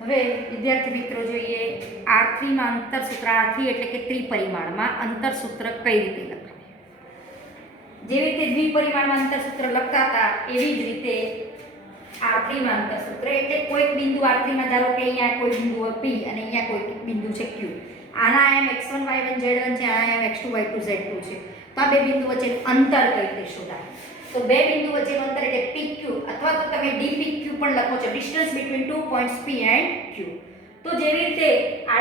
હવે વિદ્યાર્થી મિત્રો જોઈએ R3 માં અંતરસૂત્ર R3 એટલે કે ત્રિપરિમાણમાં અંતરસૂત્ર કઈ રીતે લખાય। જેવી રીતે દ્વિપરિમાણમાં અંતરસૂત્ર લખતા હતા એવી જ રીતે R3 માં અંતરસૂત્ર એટલે કોઈક બિંદુ R3 માં ધારો કે અહીંયા કોઈ બિંદુ P અને અહીંયા કોઈ બિંદુ છે Q, આના આયામ x1 y1 z1 છે, આના આયામ x2 y2 z2 છે, તો આ બે બિંદુ વચ્ચેનું અંતર કઈ રીતે શોધાય। તો બે બિંદુ વચ્ચેનું અંતર એટલે PQ અથવા તો તમે DPQ પણ લખો છો, distance between two points P and Q। તો જેવી રીતે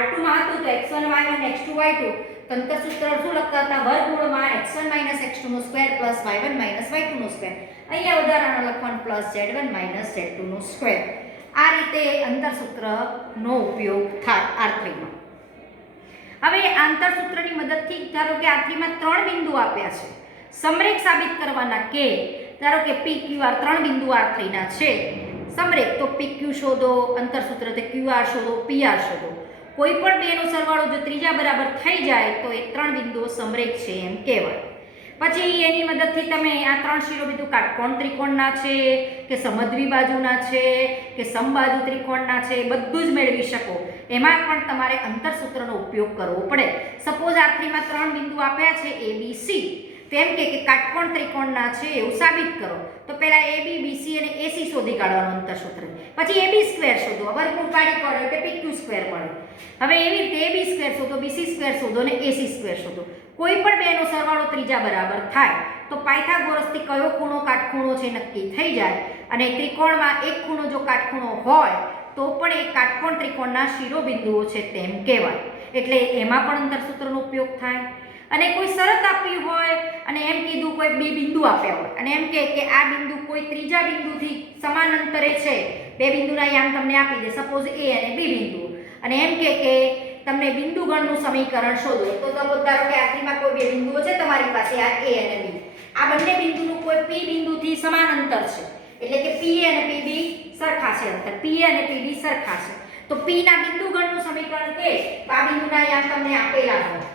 R2 માં હતું તો x1 y1 x2 y2 તો અંતરસૂત્ર શું લખતા હતા વર્ગમૂળમાં x1 x2 નો સ્ક્વેર પ્લસ y1 y2 નો સ્ક્વેર, અહીંયા વધારાનું લખવાનું પ્લસ z1 z2 નો સ્ક્વેર। આ રીતે અંતરસૂત્રનો ઉપયોગ થાય R3 માં। હવે આંતરસૂત્રની મદદથી ધારો કે R3 માં ત્રણ બિંદુ આપ્યા છે, સમરેખ સાબિત કરવાના કે ધારો કે PQR ત્રણ બિંદુ R3 ના છે સમરેખ, તો PQ શોધો, અંતરસૂત્ર તે QR શોધો, PR શોધો, કોઈ પણ બેનો સરવાળો જો ત્રીજા બરાબર થઈ જાય તો એ ત્રણ બિંદુઓ સમરેખ છે એમ કહેવાય। પછી એની મદદથી તમે આ ત્રણ શિરોબિંદુ કાટકોણ ત્રિકોણના છે કે સમદ્વિબાજુના છે કે સમબાજુ ત્રિકોણના છે બધું જ મેળવી શકો। એમાં પણ તમારે અંતરસૂત્રનો ઉપયોગ કરવો પડે। સપોઝ R3 માં ત્રણ બિંદુ આપ્યા છે ABC, તેમ કે કાટકોણ ત્રિકોણના છે એવું સાબિત કરો, તો પહેલા AB BC અને AC શોધી કાઢવાનું અંતરસૂત્ર, પછી AB સ્ક્વેર શોધો, વર્ગમૂળ કાઢી કાઢો એટલે PQ સ્ક્વેર મળે। હવે એવી રીતે AB સ્ક્વેર શોધો, BC સ્ક્વેર શોધો અને AC સ્ક્વેર શોધો, કોઈ પણ બેનો સરવાળો ત્રીજા બરાબર થાય તો પાયથાગોરસથી કયો ખૂણો કાટખૂણો છે નક્કી થઈ જાય, અને ત્રિકોણમાં એક ખૂણો જો કાટખૂણો હોય તો પણ એ કાટકોણ ત્રિકોણના શિરોબિંદુઓ છે તેમ કહેવાય, એટલે એમાં પણ અંતરસૂત્રનો ઉપયોગ થાય। અને કોઈ શરત આપી હોય અને એમ કીધું કોઈ બે બિંદુ આપ્યા હોય અને એમ કે આ બિંદુ કોઈ ત્રીજા બિંદુથી સમાન અંતરે છે, બે બિંદુના યામ તમને આપી દે સપોઝ A અને B બિંદુ, અને એમ કે તમને બિંદુગણનું સમીકરણ શોધો, તો ધારો કે R3 માં કોઈ બે બિંદુઓ છે તમારી પાસે આ A અને B, આ બંને બિંદુનું કોઈ P બિંદુથી સમાન અંતર છે એટલે કે PA અને PB સરખા છે, અંતર PA અને PB સરખા છે, તો P ના બિંદુગણનું સમીકરણ કે આ બિંદુના યામ તમને આપેલા હોય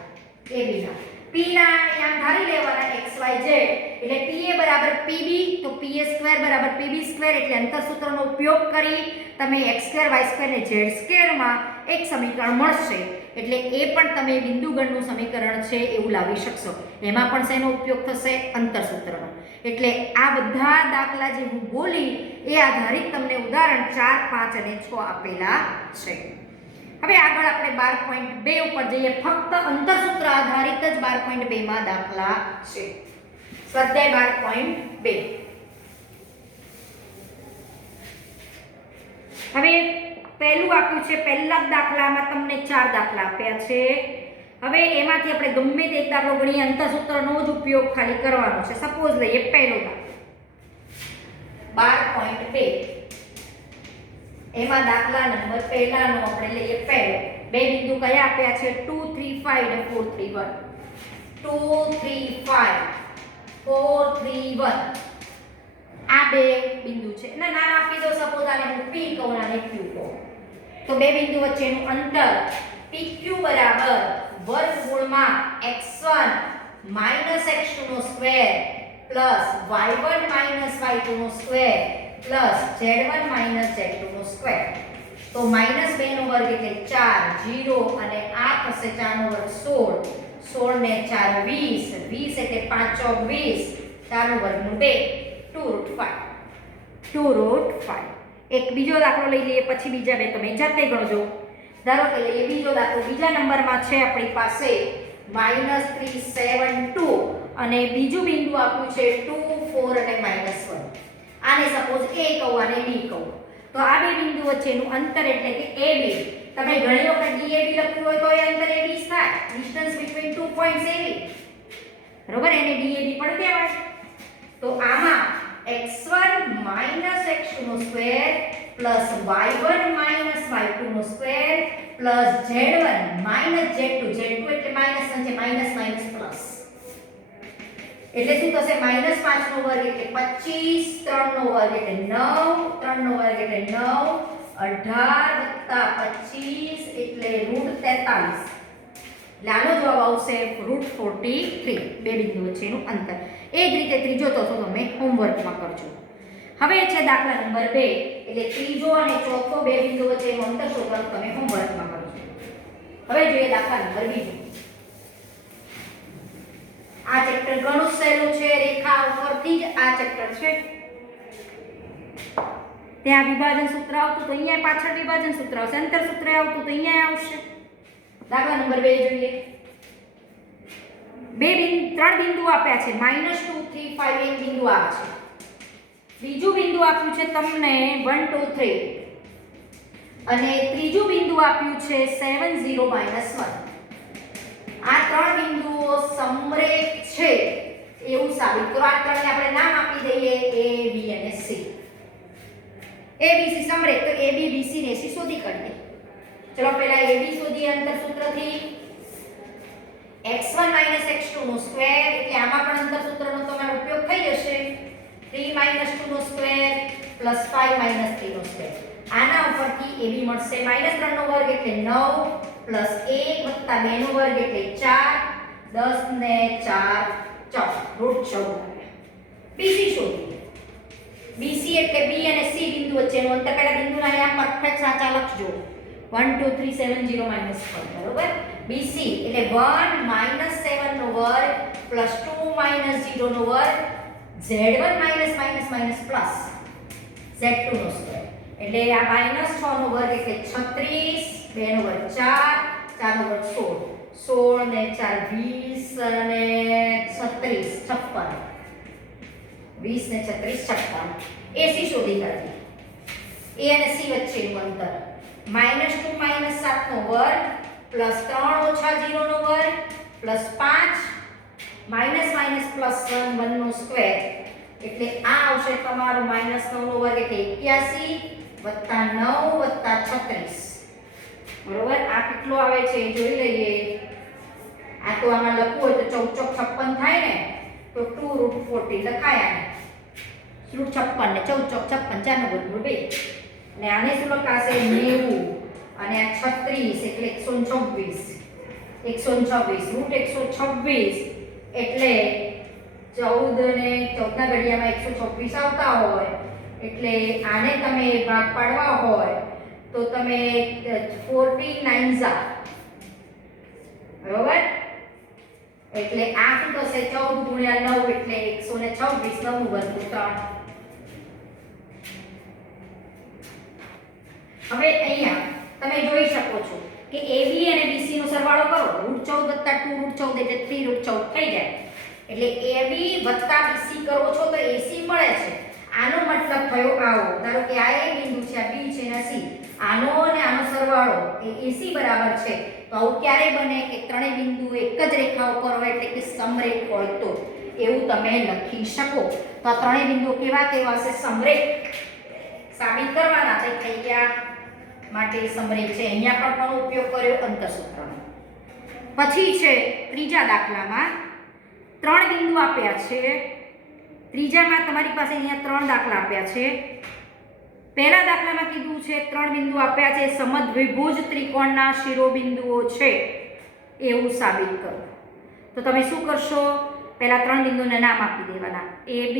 AB ના, P ના યામ ધારી લેવાના xyz એટલે PA બરાબર PB તો PA સ્ક્વેર બરાબર PB સ્ક્વેર, એટલે અંતરસૂત્રનો ઉપયોગ કરી તમે x2 y2 ને z2 માં એક સમીકરણ મળશે, એટલે એ પણ તમે બિંદુગણનું સમીકરણ છે એવું લાવી શકશો। એમાં પણ શેનો ઉપયોગ થશે અંતરસૂત્રનો। એટલે આ બધા દાખલા જે હું બોલી એ આધારિત તમને ઉદાહરણ 4 5 અને 6 આપેલા છે। હવે આગળ આપણે 12.2 ઉપર જઈએ, ફક્ત અંતરસૂત્ર આધારિત જ 12.2 માં દાખલા છે। સ્વાધ્યાય 12.2। હવે પહેલું આપ્યું છે, પહેલા જ દાખલામાં તમને 4 દાખલા આપ્યા છે। હવે એમાંથી આપણે ગમે તે એક દાખલો ગણીએ, અંતરસૂત્રનો જ ઉપયોગ ખાલી કરવાનો છે। સપોઝ લઈએ પહેલો દાખલો 12.2, એમાં દાખલા નંબર પહેલાનો આપણે લઈએ પહેલો, બે બિંદુ કયા આપ્યા છે 2 3 5 અને 4 3 1, 2 3 5 4 3 1 આ બે બિંદુ છે, અને નામ આપી દો સપોઝ આને હું P કહું અને Q કહું, તો બે બિંદુ વચ્ચેનું અંતર PQ બરાબર વર્ગમૂળમાં x1 x2 નો સ્ક્વેર પ્લસ y1 y2 નો સ્ક્વેર પ્લસ z1 z2 નો સ્ક્વેર, તો -2 નો વર્ગ એટલે 4 0 અને આ થશે 4 નો વર્ગ 16 16 ને 4 20 20 એટલે 5 ચોક 20 4 નો વર્ગમૂળ 2 2√5। એક બીજો દાખલો લઈ લઈએ, પછી બીજા બે તમે જાતે ગણજો। ધારો કે લઈએ બીજો દાખલો, બીજા નંબરમાં છે આપણી પાસે -3 7 2 અને બીજું બિંદુ આપ્યું છે 2 4 અને -1, આને સપોઝ A કહું અને B કહું, તો આ બે બિંદુ વચ્ચેનું અંતર એટલે કે AB, તમે ઘણી વખત DAB લખ્યું હોય તો એ અંતર AB થાય, distance between two points AB, બરોબર, એને DAB પણ કહેવાય। તો આમાં x1 x2 નો સ્ક્વેર પ્લસ y1 y2 નો સ્ક્વેર પ્લસ z1 z2 એટલે માઈનસ છે, માઈનસ માઈનસ પ્લસ એટલે શું થશે -5 નો વર્ગ એટલે 25, 3 નો વર્ગ એટલે 9, 3 નો વર્ગ એટલે 9, 18 + 25 એટલે √43, એટલે આનો જવાબ આવશે √43, બે બિંદુ વચ્ચેનું અંતર। એ જ રીતે ત્રીજો તો તમે હોમવર્કમાં કરજો। હવે છે દાખલા નંબર 2, એટલે ત્રીજો અને ચોથો બે બિંદુ વચ્ચેનું અંતર શોધવાનું તમે હોમવર્કમાં કરજો. હવે જોઈએ દાખલા નંબર 2. આ ચેપ્ટર ઘણું સહેલું છે, રેખા ઉપરથી જ આ ચેપ્ટર છે. ત્યાં વિભાજન સૂત્ર આવતું તો અહીંયા પાછળ વિભાજન સૂત્ર આવશે, અંતર સૂત્ર આવતું તો અહીંયા આવશે. દાખલા નંબર 2 જોઈએ. ત્રણ બિંદુ આપ્યા છે, -2 3 5 એક બિંદુ આ છે. બીજું બિંદુ આપ્યું છે તમને 1 2 3 અને ત્રીજું બિંદુ આપ્યું છે 7 0 -1. આ ત્રણ બિંદુઓ સમરેખ છે એવું સાબિત કરો. આ ત્રણને આપણે નામ આપી દઈએ A B અને C. A B C સમરેખ, તો A B B C ને C શોધી કાઢીએ. ચલો પહેલા A B શોધીએ અંતર સૂત્રથી. x1 x2 નો સ્ક્વેર, એટલે આમાં પણ અંતર સૂત્રનો તમારો ઉપયોગ થઈ જશે. 3 2 નો સ્ક્વેર + 5 3 નો સ્ક્વેર. આના ઉપરથી AB મળશે -3 નો વર્ગ એટલે 9 + 1 + 2 નો વર્ગ એટલે 4, 10 ને 4 14 √14. BC શોધીએ. BC એટલે B અને C બિંદુ વચ્ચેનું અંતર. પહેલા બિંદુના અહીંયા પરફેક્ટ સાચા લખજો. 1 2 3 7 0 -1 બરોબર. BC એટલે 1 - 7 નો વર્ગ + 2 - 0 નો વર્ગ Z1 - પ્લસ Z2 નો સ્ક્વેર. એટલે આ -6 નો વર્ગ એટલે 36, 2 નો વર્ગ 4, 4 નો વર્ગ 16, 16 ને 4 20 અને 36 56, 20 ને 36 56. AC શોધી કાઢીએ. A અને C વચ્ચેનું અંતર -2 - 7 નો વર્ગ +3 - 0 નો વર્ગ +5 -++1 1 નો સ્ક્વેર. એટલે આ આવશે તમારું -9 નો વર્ગ એટલે 81 + 9 + 36 બરોબર. આ કેટલો આવે છે જોઈ લઈએ. આ તો આમાં લખવું હોય તો 14 56 થાય ને, તો 2√14 લખાય. આને √56 ને 14 56 4 નો વર્ગ 2. અને આને શું લખાશે 90 અને આ 36 એટલે 126 126 એટલે 14 ને 14 ના ઘડિયામાં 126 આવતા હોય એટલે આને તમે ભાગ પાડવા હોય તો તમે 14 9 બરોબર. એટલે આ શું થશે 14 × 9 એટલે 126 9 નું વર્ગ 3. હવે અહીંયા તમે જોઈ શકો છો કે AB અને BC નો સરવાળો કરો √14 + 2 √14 એટલે 3 √14 થઈ જાય. એટલે AB + BC કરો છો તો AC મળે છે. આનો મતલબ થયો આવો. ધારો કે આ A બિંદુ છે, આ B છે અને C. આનો અને આનો સરવાળો એ AC બરાબર છે. તો આવું ક્યારે બને કે ત્રણેય બિંદુ એક જ રેખા ઉપર હોય એટલે કે સમરેખ હોય તો એવું તમે લખી શકો. તો આ ત્રણેય બિંદુ કેવા હશે? સમરેખ સાબિત કરવાના છે. થઈ ગયા માટે સમરેખ છે. અહીંયા પણ કોનો ઉપયોગ કર્યો? અંતર સૂત્રનો. પછી છે ત્રીજા દાખલામાં ત્રણ બિંદુ આપ્યા છે. ત્રીજામાં તમારી પાસે અહીંયા ત્રણ દાખલા આપ્યા છે. પહેલા દાખલામાં કીધું છે ત્રણ બિંદુ આપ્યા છે, સમદ્વિભુજ ત્રિકોણના શિરોબિંદુઓ છે એવું સાબિત કરો. તો તમે શું કરશો? પહેલા ત્રણ બિંદુને નામ આપી દેવાના. AB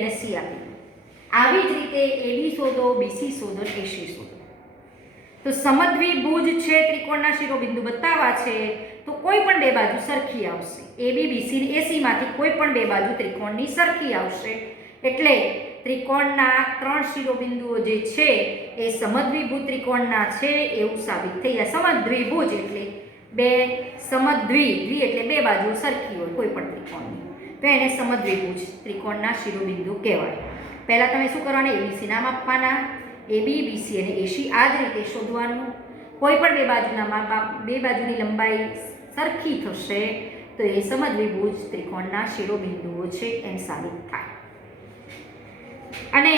અને C આપી દો. આવી જ રીતે AB શોધો, BC શોધો, AC શોધો. તો સમદ્વિભુજ છે ત્રિકોણના શિરોબિંદુ બતાવવા છે તો કોઈ પણ બે બાજુ સરખી આવશે. AB BC અને AC માંથી કોઈ પણ બે બાજુ ત્રિકોણની સરખી આવશે. એટલે ત્રિકોણના ત્રણ શિરોબિંદુઓ જે છે એ સમદ્વિભુજ ત્રિકોણના છે એવું સાબિત થઈ જાય. સમદ્વિભુજ એટલે બે, સમદ્વિ એટલે બે બાજુ સરખી હોય કોઈ પણ ત્રિકોણની, તો એને સમદ્વિભુજ ત્રિકોણના શિરોબિંદુ કહેવાય. પહેલા તમે શું કરવાના? ABC નામ આપવાના. AB BC અને AC આ જ રીતે શોધવાનું. કોઈ પણ બે બાજુની લંબાઈ સરખી થશે તો એ સમદ્વિભુજ ત્રિકોણના શિરોબિંદુઓ છે એમ સાબિત થાય. અને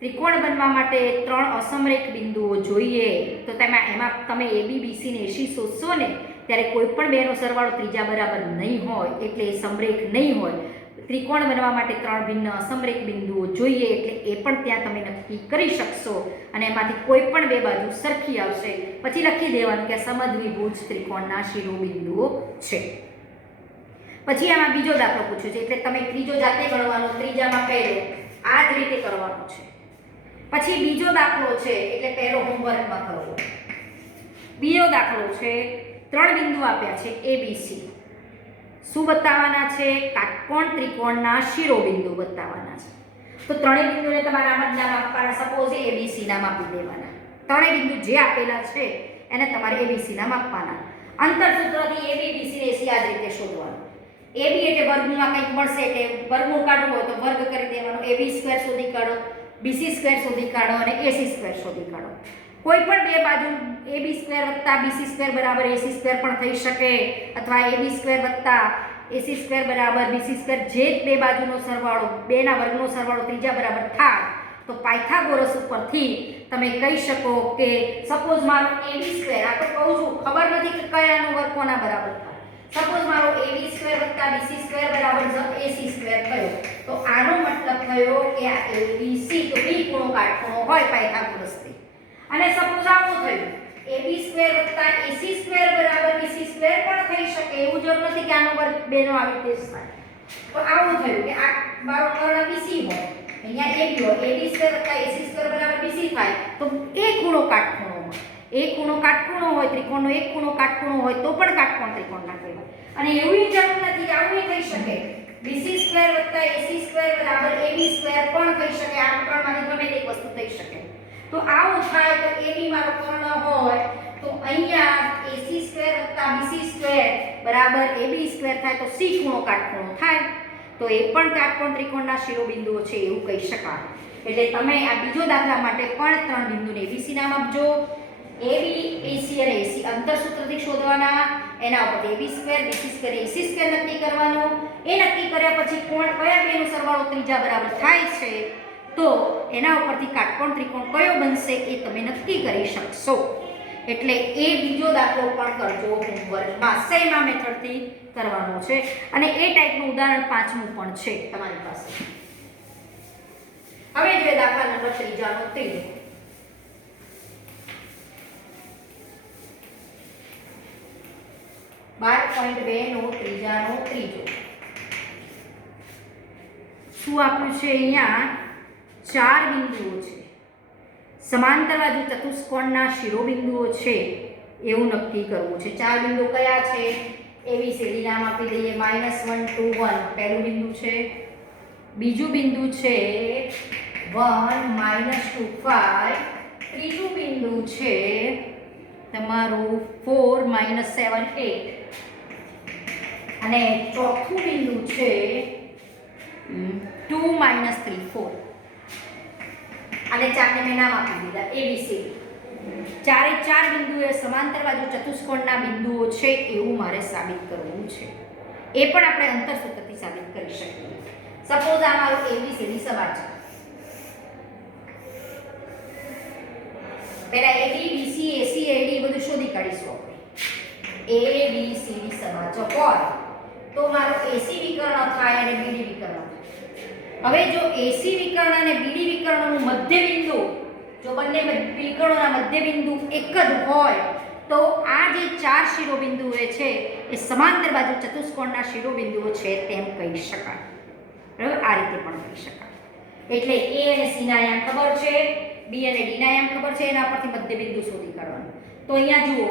ત્રિકોણ બનવા માટે ત્રણ અસમરેખ બિંદુઓ જોઈએ. તો એમાં તમે AB BC ને AC શોધશો ને ત્યારે કોઈ પણ બેનો સરવાળો ત્રીજા બરાબર નહીં હોય એટલે એ સમરેખ નહીં હોય. ત્રિકોણ બનવા માટે ત્રણ ભિન્ન અસમરેખ બિંદુઓ જોઈએ એટલે એ પણ ત્યાં તમે નક્કી કરી શકશો. અને એમાંથી કોઈ પણ બે બાજુ સરખી આવશે પછી લખી દેવાનું કે સમદ્વિભુજ ત્રિકોણના શિરોબિંદુઓ છે. પછી આમાં બીજો દાખલો પૂછ્યો છે એટલે તમે ત્રીજો જાતે ગણવાનો. ત્રીજામાં પહેલો આ જ રીતે કરવાનું છે. પછી બીજો દાખલો છે, એટલે પહેલો હોમવર્કમાં કરવો. બીજો દાખલો છે, 3 બિંદુ આપ્યા છે ABC. શું બતાવવાના છે? કાટકોણ ત્રિકોણના શિરોબિંદુ બતાવવાના છે. તો ત્રણેય બિંદુને તમારે આમ જ નામ આપવાના. સપોઝ ABC નામ આપી દેવાના. ત્રણેય બિંદુ જે આપેલા છે એને તમારે ABC નામ આપવાના. અંતરસૂત્રથી AB BC ને AC આ જ રીતે શોધવાનું. AB એટલે વર્ગમાં કંઈક મળશે એટલે વર્ગમૂળ કાઢવું હોય તો વર્ગ કરી દેવાનો. AB સ્ક્વેર શોધી કાઢો, BC સ્ક્વેર શોધી કાઢો અને AC સ્ક્વેર શોધી કાઢો. કોઈ પણ બે બાજુ AB સ્ક્વેર વત્તા BC સ્ક્વેર બરાબર AC સ્ક્વેર પણ થઈ શકે, અથવા AB સ્ક્વેર વત્તા AC સ્ક્વેર બરાબર BC સ્ક્વેર, જે બે બાજુનો સરવાળો, બેના વર્ગનો સરવાળો ત્રીજા બરાબર થાય તો પાયથાગોરસ ઉપરથી તમે કહી શકો કે સપોઝ મારો AB સ્ક્વેર, આ તો કહું છું, ખબર નથી કે કયાનો વર્ગ કોના બરાબર થાય. સપોઝ મારો AB સ્ક્વેર વત્તા BC સ્ક્વેર બરાબર AC સ્ક્વેર થયો, તો આનો મતલબ થયો કે આ ABC તો બી ખૂણો કાટખૂણો હોય પાયથાગોરસથી. અને સપોઝ આવું થયું AB સ્ક્વેર વત્તા AC સ્ક્વેર બરાબર BC સ્ક્વેર પણ થઈ શકે. એવું જરૂર નથી કે આનો વર્ગ બેનો આવી રીતે થાય. તો આવું થયું કે આ મારો કર્ણ BC હોય, અહીંયા AB હોય, AB સ્ક્વેર વત્તા AC સ્ક્વેર બરાબર BC થાય, તો એ ખૂણો કાટખૂણોમાં, એક ખૂણો કાટખૂણો હોય, ત્રિકોણનો એક ખૂણો કાટખૂણો હોય તો પણ કાટકોણ ત્રિકોણ ના કહેવાય. અને એવું જરૂર નથી કે આવું થઈ શકે, BC સ્ક્વેર વત્તા AC સ્ક્વેર બરાબર AB સ્ક્વેર પણ થઈ શકે. આ ત્રણમાંથી ગમે તે એક વસ્તુ થઈ શકે. તો આવું થાય તો AB મારો કર્ણ હોય તો અહીંયા AC સ્ક્વેર વત્તા BC સ્ક્વેર બરાબર AB સ્ક્વેર થાય તો C ખૂણો કાટખૂણો થાય. તો એ પણ કાટકોણ ત્રિકોણના શિરોબિંદુઓ છે એવું કહી શકાય. એટલે તમે આ બીજો દાખલા માટે પણ 3 બિંદુને ABC નામ આપજો. AB, AC અને AC અંતરસૂત્રથી શોધવાના. એના ઉપરથી AB square, BC square, AC square નક્કી કરવાનો. એ નક્કી કર્યા પછી કોણ કયા બેનો સરવાળો ત્રીજા બરાબર થાય છે તો એના ઉપરથી કાટકોણ ત્રિકોણ કયો બનશે એ તમે નક્કી કરી શકશો. એટલે એ બીજો દાખલો પણ કરજો હોમવર્કમાં. સેમ આ મેથડથી કરવાનો છે અને એ ટાઈપનું ઉદાહરણ 5મું પણ છે તમારી પાસે. હવે જોઈએ દાખલા નંબર 3 નો ત્રીજો. 12.2 નો ત્રીજો. શું આપ્યું છે? અહીંયા 4 બિંદુઓ છે. સમાંતર બાજુ ચતુષ્કોણના શિરોબિંદુઓ છે એવું નક્કી કરવું છે. 4 બિંદુ કયા છે? ABCD નામ આપી દઈએ. -1 2 1 પહેલું બિંદુ છે. બીજું બિંદુ છે 1 -2 5. ત્રીજું બિંદુ છે તમારું 4 -7 8. અને ચોથું બિંદુ છે 2 -3 4. અને 4ને મેં નામ આપી દીધા ABCD. ચારે 4 બિંદુઓ સમાંતર બાજુ ચતુષ્કોણના બિંદુઓ છે એવું મારે સાબિત કરવું છે. એ પણ આપણે અંતરસૂત્રથી સાબિત કરી શકીએ. સપોઝ આ મારું ABCD સબા છે. પહેલા AB BC AC AD બધું શોધી કાઢીશું આપણે. ABCD સબાચો હોય તો મારો AC વિકર્ણ થાય અને BD વિકર્ણ થાય. હવે જો AC વિકર્ણ અને BD વિકર્ણનું મધ્યબિંદુ, જો બંને વિકર્ણોના મધ્યબિંદુ એક જ હોય તો આ જે 4 શિરોબિંદુઓ છે એ સમાંતર બાજુ ચતુષ્કોણના શિરોબિંદુઓ છે તેમ કહી શકાય. બરાબર? આ રીતે પણ કહી શકાય. એટલે A અને C ના આયામ ખબર છે, B અને D ના આયામ ખબર છે, એના પરથી મધ્યબિંદુ શોધી કાઢવાનું. તો અહીંયા જુઓ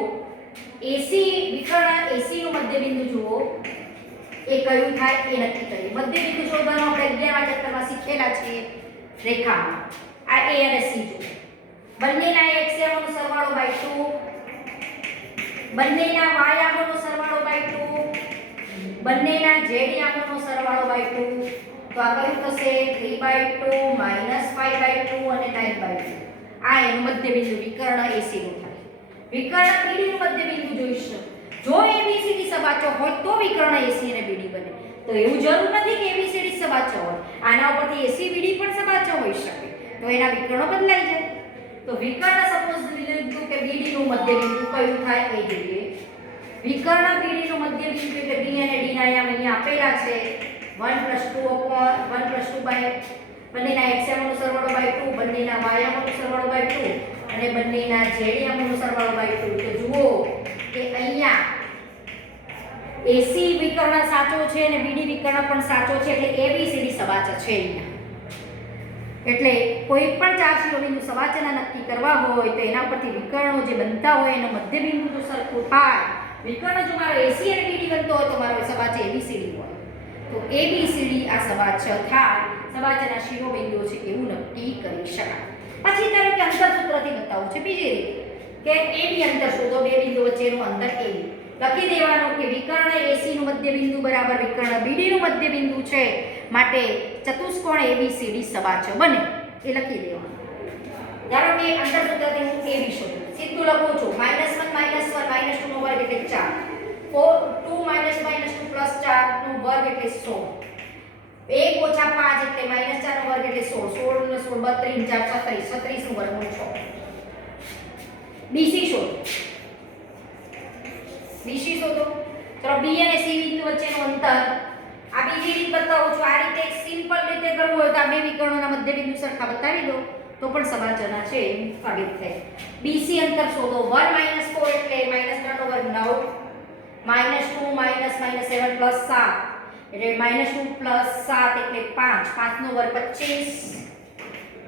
AC વિકર્ણ AC નું મધ્યબિંદુ જુઓ એ કયું થાય એ નક્કી કરીએ. મધ્યબિંદુ શોધવાનું આપણે 11મા ચેપ્ટરમાં શીખેલા છે રેખામાં. આ A અને C જુઓ. બંનેના x યામોનો સરવાળો બાય 2, બંનેના y યામોનો સરવાળો બાય 2, બંનેના z યામોનો સરવાળો બાય 2. તો આ કયું થશે? 3/2 -5/2 અને 9/2. આ એનું મધ્યબિંદુ વિકર્ણ AC નું થાય. વિકર્ણ BD નું મધ્યબિંદુ જોઈશું. જો ABCD સબાચો હોય તો વિકર્ણ AC અને BD બને. તો એવું જરૂર નથી કે ABCD સબાચો હોય. આના ઉપરથી AC BD પણ સબાચો હોઈ શકે. તો એના વિકર્ણો બદલાઈ જાય. તો વિકર્ણ સપોઝ લીધું કે BD નું મધ્યબિંદુ કયું થાય એ જોઈએ. વિકર્ણ BD નું મધ્યબિંદુ એટલે B અને D ના આયામ અહીંયા આપેલા છે. 1 + 2 બાય બંનેના x યામોનો સરવાળો બાય 2, બંનેના y યામોનો સરવાળો બાય 2 અને બંનેના z યામોનો સરવાળો બાય 2. તો જુઓ કે અહીંયા AC વિકર્ણ સાચો છે અને BD વિકર્ણ પણ સાચો છે એટલે ABCD સબાચ છે અહીંયા. એટલે કોઈ પણ 4 શિરોબિંદુ સવાચના નક્કી કરવા હોય તો એના પરથી વિકર્ણો જે બનતા હોય એનો મધ્યબિંદુ જો સરખું થાય, વિકર્ણ જો મારો AC અને BD બનતો હોય તો મારો સવાચ ABCD હોય, તો ABCD આ સવાચ થાય, સવાચના શિરોબિંદુઓ છે એવું નક્કી કરી શકાય. પછી ધારો કે અંતરસૂત્રથી બતાવું છે બીજી રીત કે AB અંતર શોધો, બે બિંદુ વચ્ચેનું અંતર AB. લખી દેવાનું કે વિકર્ણ AC નું મધ્યબિંદુ બરાબર વિકર્ણ BD નું મધ્યબિંદુ છે, માટે ચતુષ્કોણ ABCD સવાચ બને, એ લખી દેવાનું. ધારો કે અંતરસૂત્રથી હું AB શોધું, સીધું લખું છું -1 -1 -2 નો વર્ગ એટલે 4, 2 -2 + 4 નો વર્ગ એટલે 16, 1 - 5 એટલે -4 નો વર્ગ એટલે 16, 16 + 16 32 4 36, 36 નું વર્ગમૂળ 6. BC શોધો, BC શોધો. ચલો B અને C બિંદુ વચ્ચેનું અંતર આ બીજી રીત બતાવું છું. આ રીતે સિમ્પલ રીતે કરવું હોય તો આ બે વિકર્ણોના મધ્યબિંદુ સરખા બતાવી દો તો પણ સવાચના છે સાબિત થાય. BC અંતર શોધો, 1 - 4 એટલે -3 નો વર્ગ 9, -2 -7 + 7 એટલે -2 + 7 એટલે 5, 5 નો વર્ગ 25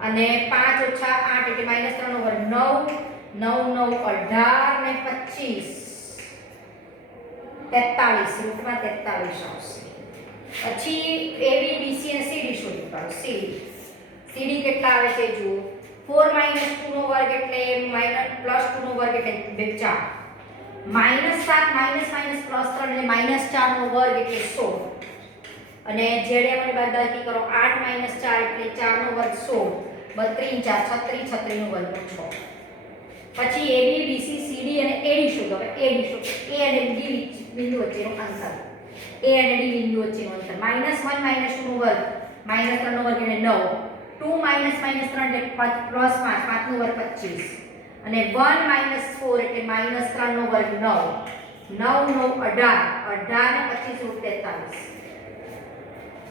અને 5 - 8 એટલે -3 નો વર્ગ 9, 9 9 18 ને 25 43, રૂટમાં 43 આવશે. પછી AB BC અને CD શોધી કાઢો. CD કેટલા આવે છે જુઓ, 4 - 2 નો વર્ગ એટલે +2 નો વર્ગ એટલે 4, -7 - +3 એટલે -4 નો વર્ગ એટલે 16 અને જેડે મને બાદબાકી કરો 8 - 4 એટલે 4 નો વર્ગ 16, 32 4 36, 36 નો વર્ગ 6. પછી AB BC CD અને AD શોધો. હવે AD શોધો, A અને D બિંદુ વચ્ચેનું અંતર, A અને D બિંદુ વચ્ચેનું અંતર -1 - 2 નો વર્ગ -3 નો વર્ગ એટલે 9, 2 - 3 એટલે +5, 5 નો વર્ગ 25 અને 1 - 4 એટલે -3 નો વર્ગ 9, 9 9 18, 18 ને 25 રૂટ 43.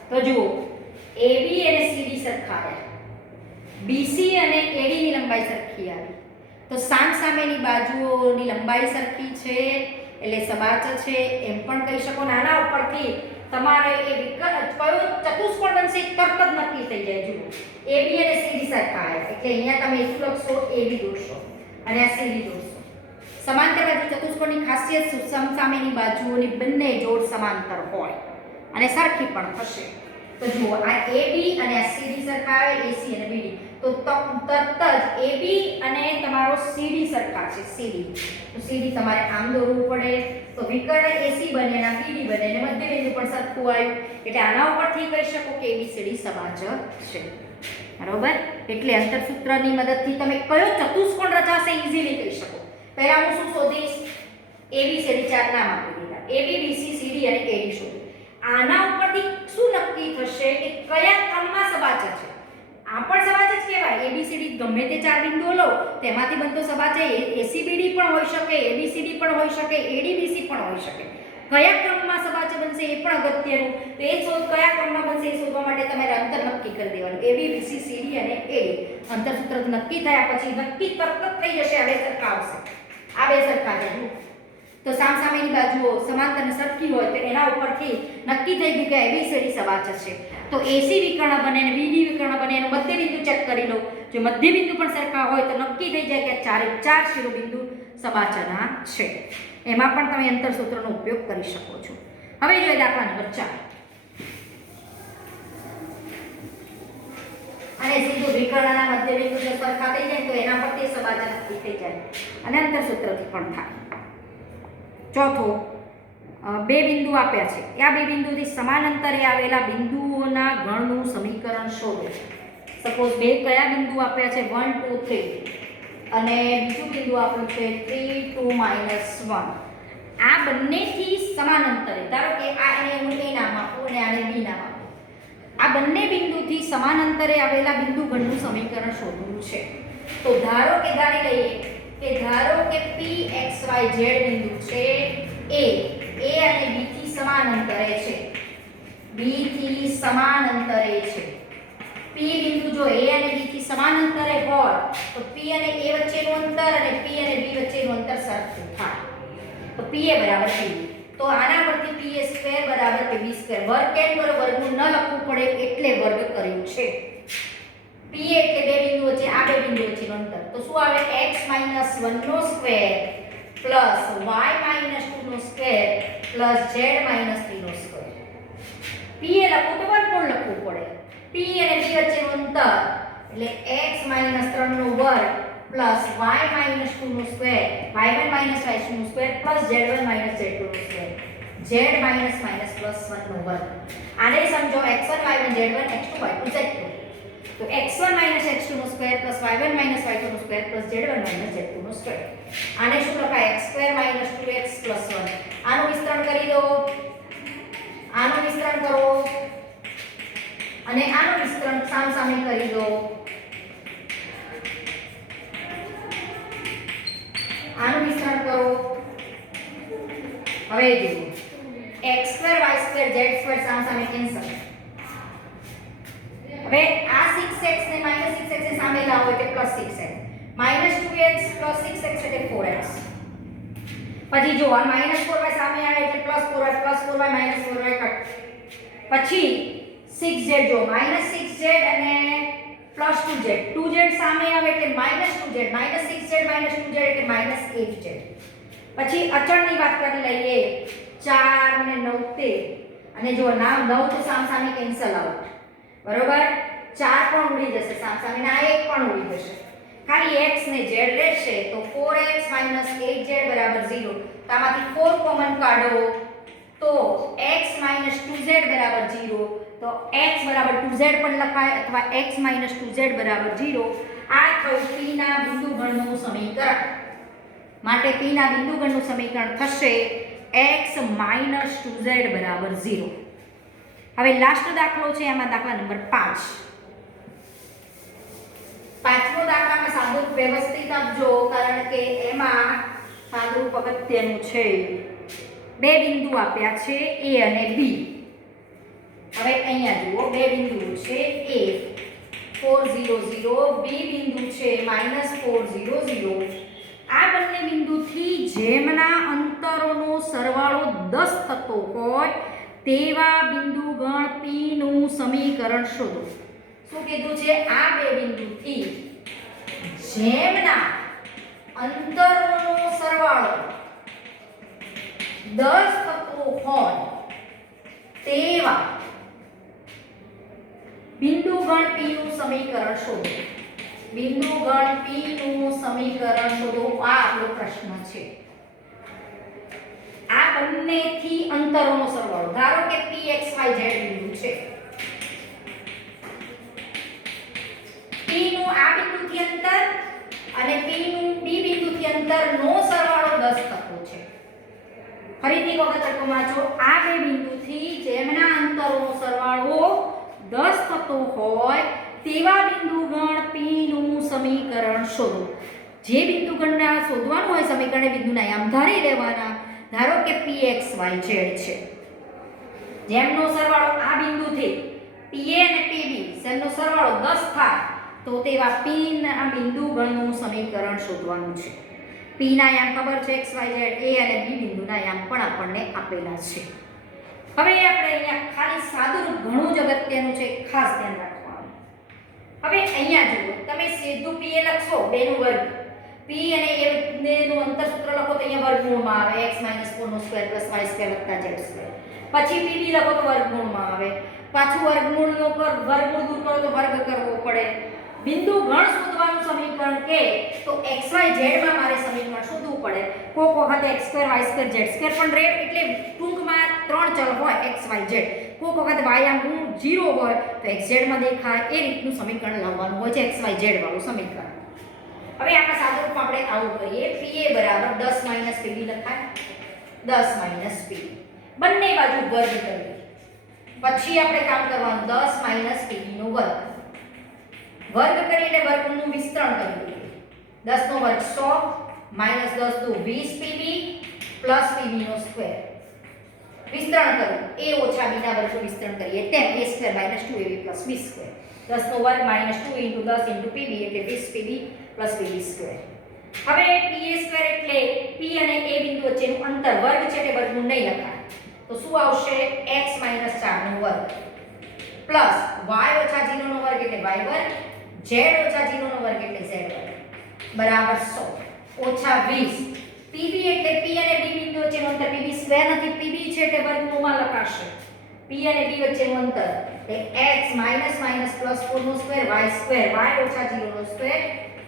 તો જુઓ AB અને CD સરખા આવ્યા, BC અને AD ની લંબાઈ સરખી આવી, તો સામસામેની બાજુઓની લંબાઈ સરખી છે એટલે સવાચ છે એમ પણ કહી શકો. નાના ઉપરથી તમારે એ વિકર્ણ કયો ચતુષ્કોણ બનશે તરત જ નક્કી થઈ જાય. જુઓ AB અને CD સરખા આવ્યા એટલે અહીંયા તમે શું લખશો, AB દોરશો અને આ CD દોરશો. સમાંતર બાજુ ચતુષ્કોણની ખાસિયત શું, સમસામેની બાજુઓની બંને જોડ સમાંતર હોય અને સરખી પણ થશે. તો જુઓ આ AB અને આ CD સરખા આવે, AC અને BD, તો તરત જ AB અને તમારો CD સરખા છે, CD, તો CD તમારે આમ દોરવું પડે તો વિકર્ણ AC બને અને BD બને અને મધ્યબિંદુ પણ સરખું આવ્યું એટલે આના ઉપરથી કહી શકો કે ABCD સવાચ છે. બરોબર, એટલે અંતરસૂત્રની મદદથી તમે કયો ચતુષ્કોણ રચાશે ઈઝીલી કહી શકો. પહેલા હું શું શોધીશ, ABCD ચાર નામ આપી દીધા, AB BC CD અને AD શોધો. આના ઉપરથી શું નક્કી થશે કે કયા ક્રમમાં સવાચ છે. આ પણ સવાચ જ કહેવાય, ABCD ગમે તે ચાર બિંદુઓ લો તેમાંથી બનતો સવાચ ACBD પણ હોઈ શકે, ABCD પણ હોઈ શકે, ADBC પણ હોઈ શકે. કયા ક્રમમાં સવાચ બનશે એ પણ અગત્યનું. તો એ શોધ કયા ક્રમમાં બનશે એ શોધવા માટે તમારે અંતર નક્કી કરી દેવાનું. AB BC CD અને AD અંતરસૂત્ર નક્કી થયા પછી નક્કી તરત જ થઈ જશે આ બે સરખા આવશે, આ બે સરખા છે. તો સામસામેની બાજુઓ સમાંતર અને સરખી હોય તો એના ઉપરથી નક્કી થઈ ગયું કે ABCD સવાચ છે. તો AC વિકર્ણ બને અને BD વિકર્ણ બને એનું મધ્યબિંદુ ચેક કરી લો. જો મધ્યબિંદુ પણ સરખા હોય તો નક્કી થઈ જાય કે ચારે ચાર શિરોબિંદુ સવાચના છે. એમાં પણ તમે અંતરસૂત્રનો ઉપયોગ કરી શકો છો. હવે જોઈએ દાખલા નંબર 4. અને સીધું વિકર્ણના મધ્યબિંદુ જો સરખા થઈ જાય તો એના પરથી સવાચ નક્કી થઈ જાય અને અંતરસૂત્રથી પણ થાય. ચોથો, બે બિંદુ આપ્યા છે, આ બે બિંદુથી સમાન અંતરે આવેલા બિંદુઓના ગણનું સમીકરણ શોધો. સપોઝ બે કયા બિંદુ આપ્યા છે 1 2 3 અને બીજું બિંદુ આપ્યું છે 3 2 -1. આ બંનેથી સમાન અંતરે, ધારો કે આને હું A નામ આપું અને આને B નામ આપું, આ બંને બિંદુથી સમાન અંતરે આવેલા બિંદુ ગણનું સમીકરણ શોધવું છે. તો ધારો કે ધારી લઈએ કે PXYZ બિંદુ છે A અને B થી સમાન અંતરે છે, B થી સમાન અંતરે છે. P બિંદુ જો A અને B થી સમાન અંતરે હોય તો P અને A વચ્ચેનું અંતર અને P અને B વચ્ચેનું અંતર સરખું થાય. તો PA બરાબર P. તો આના પરથી PA² બરાબર PB². વર્ગ કેમ કરો, વર્ગમૂળ ન લખવું પડે એટલે વર્ગ કર્યું છે. P એટલે બે બિંદુ વચ્ચે આ બે બિંદુ વચ્ચેનું અંતર. તો શું આવે x - 1 નો સ્ક્વેર પ્લસ y - 2 નો સ્ક્વેર પ્લસ z - 3 નો સ્ક્વેર. P એ લખો તો વર્ગમૂળ લખવું પડે. P અને B વચ્ચેનું અંતર એટલે x - 3 નો વર્ગ પ્લસ y - 2 નો સ્ક્વેર y1 - y2 નો સ્ક્વેર પ્લસ z1 - z2 નો square z minus minus plus 1 નો વર્ગ. આને સમજો x1 y1 z1 x2 y2 z2. તો x1 x2 નો સ્ક્વેર પ્લસ y1 y2 નો સ્ક્વેર પ્લસ z1 z2 નો સ્ક્વેર. આને શું લખાય x2 2x 1. આનું વિસ્તરણ કરી દો, આનું વિસ્તરણ કરો અને આનું વિસ્તરણ સામસામે કરી દો. આનું વિસ્તરણ કરો. હવે જુઓ x2 y2 z2 સામસામે કેન્સલ. હવે આ 6x ને -6x ને સામે લાવો એટલે +6x -2x + 6x એટલે 4x. પછી જો આ -4y સામે આવે એટલે +4y -4y કટ. પછી 6z જો -6z અને +2z 2z સામે આવે એટલે -2z 6z -2z એટલે -8z. પછી અચળની વાત કરી લઈએ 4 અને 9 તે અને જો 9 તો સામસામે કેન્સલ આઉટ. બરોબર 4 પણ ઉડી જશે સામસામે અને આ 1 પણ ઉડી જશે. ખાલી x ને z રહેશે તો 4x - 8z 0. તો આમાંથી 4 કોમન કાઢો તો x - 2z 0. તો x 2z પણ લખાય અથવા x - 2z 0. આ થયું p ના બિંદુગણનું સમીકરણ. માટે p ના બિંદુગણનું સમીકરણ થશે x - 2z 0. હવે લાસ્ટ દાખલો છે એમાં દાખલા નંબર 5. પાંચમો દાખલામાં સાદુરૂપ વ્યવસ્થિત આપજો કારણ કે એમાં સાદુરૂપ અગત્યનું છે. બે બિંદુ આપ્યા છે a અને b. હવે અહીંયા જુઓ બે બિંદુઓ છે a 4 0 0, b બિંદુ છે -4 0 0. આ બંને બિંદુથી જેમના અંતરોનો સરવાળો 10 થતો હોય તેવા બિંદુગણ P નું સમીકરણ શોધો. શું કીધું છે? આ બે બિંદુથી જેમના અંતરોનો સરવાળો 10 થતો હોય તેવા બિંદુગણ P નું સમીકરણ શોધો. બિંદુગણ P નું સમીકરણ શોધો. આ આપણો પ્રશ્ન છે. આ બંનેથી અંતરોનો સરવાળો ધારો કે p x y z બિંદુ છે. p નું આ બિંદુથી અંતર અને p નું b બિંદુથી અંતરનો સરવાળો 10 થતો છે. ફરીથી વખત રકમ વાંચો. આ બે બિંદુથી જેમના અંતરોનો સરવાળો 10 થતો હોય તેવા બિંદુગણ P નું સમીકરણ શોધો. જે બિંદુગણના શોધવાનું હોય સમીકરણને બિંદુના આમ ધારી લેવાના. ધારો કે p x y z છે. જેમનો સરવાળો આ બિંદુથી pa અને pb જેમનો સરવાળો 10 થાય તો તેવા p ના બિંદુગણનું સમીકરણ શોધવાનું છે. p ના યામ ખબર છે x y z, a અને b બિંદુના યામ પણ આપણને આપેલા છે. હવે આપણે અહીંયા ખાલી સાદુરૂપ ઘણું જ અગત્યનું છે, ખાસ ધ્યાન રાખવાનું. હવે અહીંયા જુઓ તમે સીધું p એ લખશો 2 નો વર્ગ. p અને a નું અંતર સૂત્ર લખો તો અહીંયા વર્ગમૂળમાં આવે x - 4 નો સ્ક્વેર + y2 + z સ્ક્વેર. પછી pb લખો તો વર્ગમૂળમાં આવે. પાછું વર્ગમૂળ દૂર કરો તો વર્ગ કરવો પડે. બિંદુ ગણ શોધવાનું સમીકરણ કે તો x y z માં મારે સમીકરણ શોધવું પડે. કોક વખતે x2 y2 z2 પણ રહે એટલે ટૂંકમાં 3 ચલ હોય x y z. કોક વખત y આમ 0 હોય તો x z માં દેખાય એ રીતનું સમીકરણ લાવવાનું હોય છે x y z વાળું સમીકરણ. હવે આપણે સાદુરૂપ આપણે આવું કરીએ pa = 10 - pb લખાય 10 - pb. બંને બાજુ વર્ગ કરીએ. પછી આપણે કામ કરવાનું 10 - pb નો વર્ગ. વર્ગ કરી એટલે વર્ગનું વિસ્તરણ કરી દઈએ. 10 નો વર્ગ 100 -10 = 20 pb પ્લસ pb નો સ્ક્વેર. વિસ્તરણ કરો a ઓછા b ના વર્ગનું વિસ્તરણ કરીએ તેમ a² - 2ab + b સ્ક્વેર. 10 નો વર્ગ -2 * 10 * pb એટલે 20 pb + pb સ્ક્વેર. હવે pa² એટલે p અને a બિંદુ વચ્ચેનું અંતર વર્ગ છે એટલે વર્ગમૂળ નહીં લખાય. તો શું આવશે x - 4 નો વર્ગ પ્લસ y - 0 નો વર્ગ એટલે y² z ઓછા 0 નો વર્ગ એટલે z વર્ગ બરાબર 100 ઓછા 20 pb એટલે p અને b બિંદુ વચ્ચેનું અંતર pb સ્ક્વેર નથી pb છે એટલે વર્ગમૂળમાં લખાશે p અને b વચ્ચેનું અંતર એટલે x માઈનસ માઈનસ પ્લસ 4 નો સ્ક્વેર y સ્ક્વેર y ઓછા 0 નો સ્ક્વેર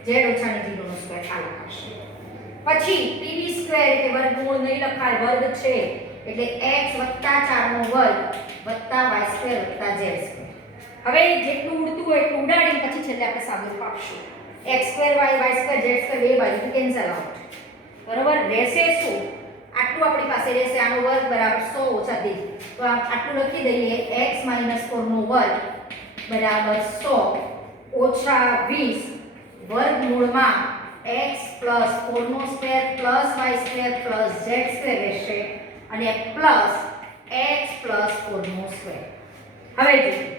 z ઓછા 0 નો સ્ક્વેર આ લખાશે પછી pb સ્ક્વેર એટલે વર્ગમૂળ નહીં લખાય વર્ગ છે એટલે x 4 નો વર્ગ y સ્ક્વેર z સ્ક્વેર હવે જેટલું ઉડતું હોય એટલું ઉડાડીને પછી છેલ્લે આપણે સાદુરૂપ આપશું x square y square z square બે બાજુથી કેન્સલ આઉટ બરાબર રહેશે શું આટલું આપણી પાસે રહેશે આનો વર્ગ બરાબર 100 ઓછા 20 તો આટલું લખી દઈએ x 4 નો વર્ગ બરાબર 100 ઓછા 20 વર્ગમૂળમાં x 4 નો square y square z square રહેશે અને પ્લસ x 4 નો સ્ક્વેર હવે જોઈએ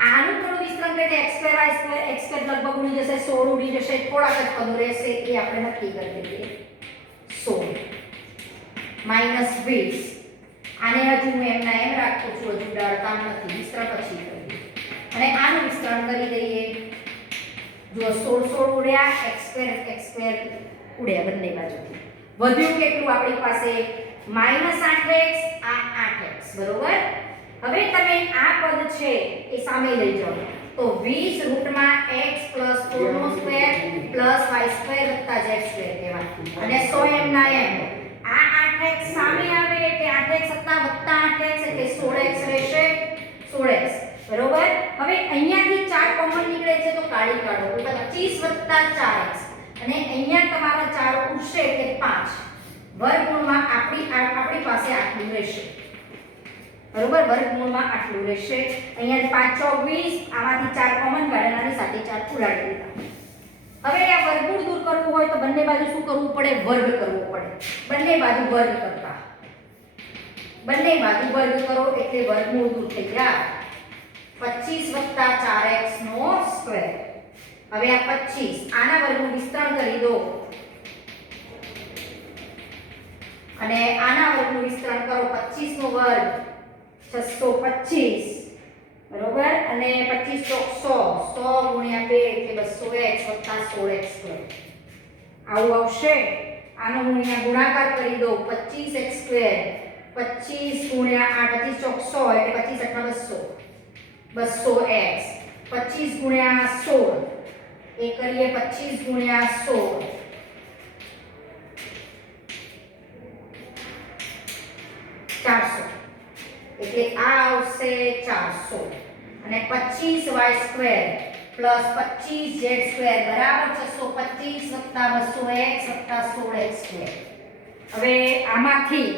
આનું થોડું વિસ્તરણ કરીએ x square y square x square લગભગ ઉડી જશે 16 ઉડી જશે થોડાક જ પદો રહેશે એ આપણે નક્કી કરી દઈએ 16 માઈનસ 20 આને હજુ હું એમના એમ રાખું છું હજુ ઉડાડતા નથી વિસ્તરણ પછી કરીએ અને આનું વિસ્તરણ કરી દઈએ જો 16 ઉડ્યા x સ્ક્વેર ઉડ્યા બંને બાજુથી વધ્યું કેટલું આપણી પાસે -8x આ 8x બરોબર હવે તમે આ પદ છે એ સામે લઈ જાઓ તો 20 રૂટમાં x 4 નો square y square z square કહેવાય અને 100 એમ ના એમ આ 8x સામે આવે એટલે 8x વત્તા 8x એટલે 16x રહેશે 16x બરોબર હવે અહીંયાથી 4 કોમન નીકળે છે તો કાઢી કાઢો 25 4x અને અહીંયા તમારો 4 ઉડશે એટલે 5 વર્ગમૂળમાં આપણી પાસે આટલું રહેશે બરોબર વર્ગમૂળમાં આટલું રહેશે અહીંયા 5 ચોક 20 આમાંથી 4 કોમન કાઢવાની સાથે 4 ઉડાડી દીધા હવે આ વર્ગમૂળ દૂર કરવું હોય તો બંને બાજુ શું કરવું પડે વર્ગ કરવો પડે બંને બાજુ વર્ગ કરતા બંને બાજુ વર્ગ કરો એટલે વર્ગમૂળ દૂર થઈ જાય 25 4x નો સ્ક્વેર હવે આ 25 આના વર્ગનું વિસ્તરણ કરી દો અને આના વર્ગનું વિસ્તરણ કરો 25 નો વર્ગ 625 બરોબર અને 25 ચોક 100 100 ગુણ્યા 2 એટલે 200x 16x સ્ક્વેર આવું આવશે આનો હું અહીંયા ગુણાકાર કરી દઉં 25x સ્ક્વેર 25 ગુણ્યા 8 25 ચોક 100 એટલે 25 200x 25 ગુણ્યા 16 એ કરીએ 25 ગુણ્યા 16 400 એટલે આ આવશે 400 અને 25y square plus 25z square બરાબર 625 200x 16x સ્ક્વેર હવે આમાંથી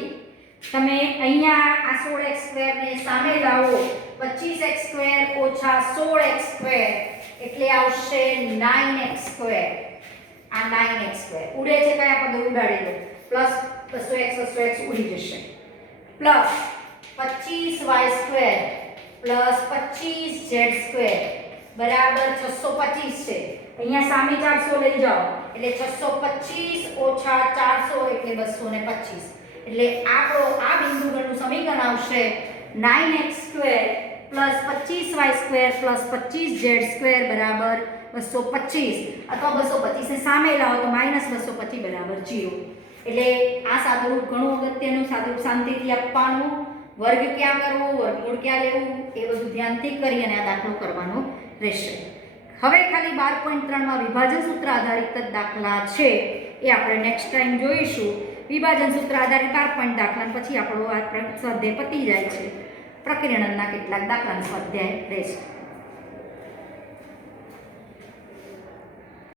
તમે અહીંયા આ 16x સ્ક્વેર ને સામે લાવો 25x સ્ક્વેર ઓછા 16x સ્ક્વેર એટલે આવશે 9x સ્ક્વેર આ 9x સ્ક્વેર ઉડે છે કયા પદો ઉડાડી દો પ્લસ 200x ઉડી જશે plus 25y square plus 25z square બરાબર 625 છે અહીંયા સામે 400 લઈ જાઓ એટલે 625 ઓછા 400 એટલે 225 એટલે આપણો આ બિંદુગણનું સમીકરણ આવશે 9x square plus 25y square plus 25z square બરાબર 225 અથવા 225 ને સામે લાવો તો -225 બરાબર 0 એટલે આ સાદુરૂપ ઘણું અગત્યનું સાદુરૂપ શાંતિથી આપવાનું વર્ગ ક્યાં કરવો વર્ગમૂળ ક્યાં લેવું એ બધું ધ્યાનથી કરી અને આ દાખલો કરવાનો રહેશે હવે ખાલી 12.3 માં વિભાજન સૂત્ર આધારિત જ દાખલા છે એ આપણે નેક્સ્ટ ટાઈમ જોઈશું વિભાજન સૂત્ર આધારિત 12 દાખલા પછી આપણો આ સ્વાધ્યાય પતી જાય છે પ્રકીર્ણનના કેટલાક દાખલાનો સ્વાધ્યાય રહેશે